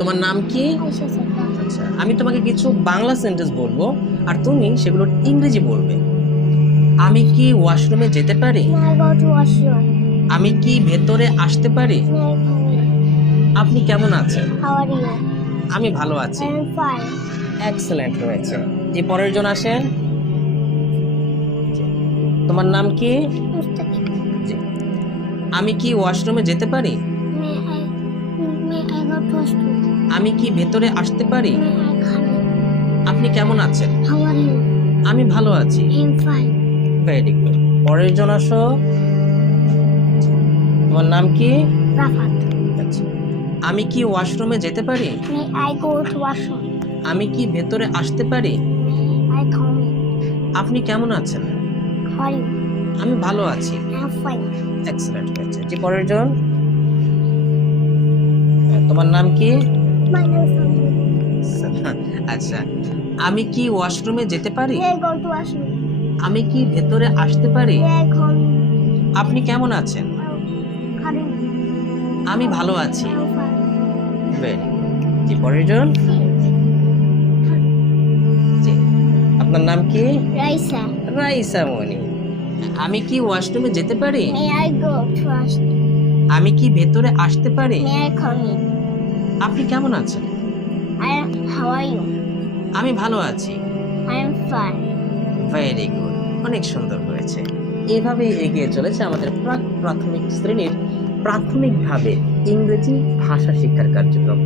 তোমার নাম কি? আয়েশা সাফা। আচ্ছা, আমি তোমাকে কিছু বাংলা সেন্টেন্স বলবো আর তুমি সেগুলোর ইংরেজি বলবে। আমি কি ওয়াশরুমে যেতে পারি? May I go to washroom? আমি কি ভেতরে আসতে পারি? May I come in? আপনি কেমন আছেন? How are you? আমি ভালো আছি। I am fine. এক্সেলেন্ট হয়েছে। জি, পরের জন আসেন। জি, তোমার নাম কি? Mustaqim. জি, আমি কি ওয়াশরুমে যেতে পারি? May I go to washroom? আমি কি ভেতরে আসতে পারি? May I come in? আপনি কেমন আছেন? How are you? আমি ভালো আছি। I am fine. Very good. পরের জন আসো। তোমার নাম কি? Rafat. আচ্ছা, আমি কি ওয়াশরুমে যেতে পারি? May I go to washroom? আমি কি ভেতরে আসতে পারি? May I come in? আপনি কেমন আছেন? How are you? আমি ভালো আছি। I am fine. এক্সেলেন্ট হয়েছে। জি, পরের জন। তোমার নাম কি? My name is Sanjay. আচ্ছা, আমি কি ওয়াশরুমে যেতে পারি? May I go to washroom? আমি কি ভেতরে আসতে পারি? May I come in? আপনি কেমন আছেন? How are you? আমি ভালো আছি। I am fine. ভেরি জি, পরের জন। জি, আপনার নাম কি? Raisa. রাইসা মনি। আমি কি ওয়াশরুমে যেতে পারি? May I go to washroom? আমি কি ভেতরে আসতে পারি? May I come in? আপনি কেমন আছেন? How are you? আমি ভালো আছি। I am fine. Very good, অনেক সুন্দর হয়েছে। এভাবেই এগিয়ে চলেছে আমাদের প্রাথমিক শ্রেণীর প্রাথমিকভাবে ইংরেজি ভাষা শিক্ষার কার্যক্রম।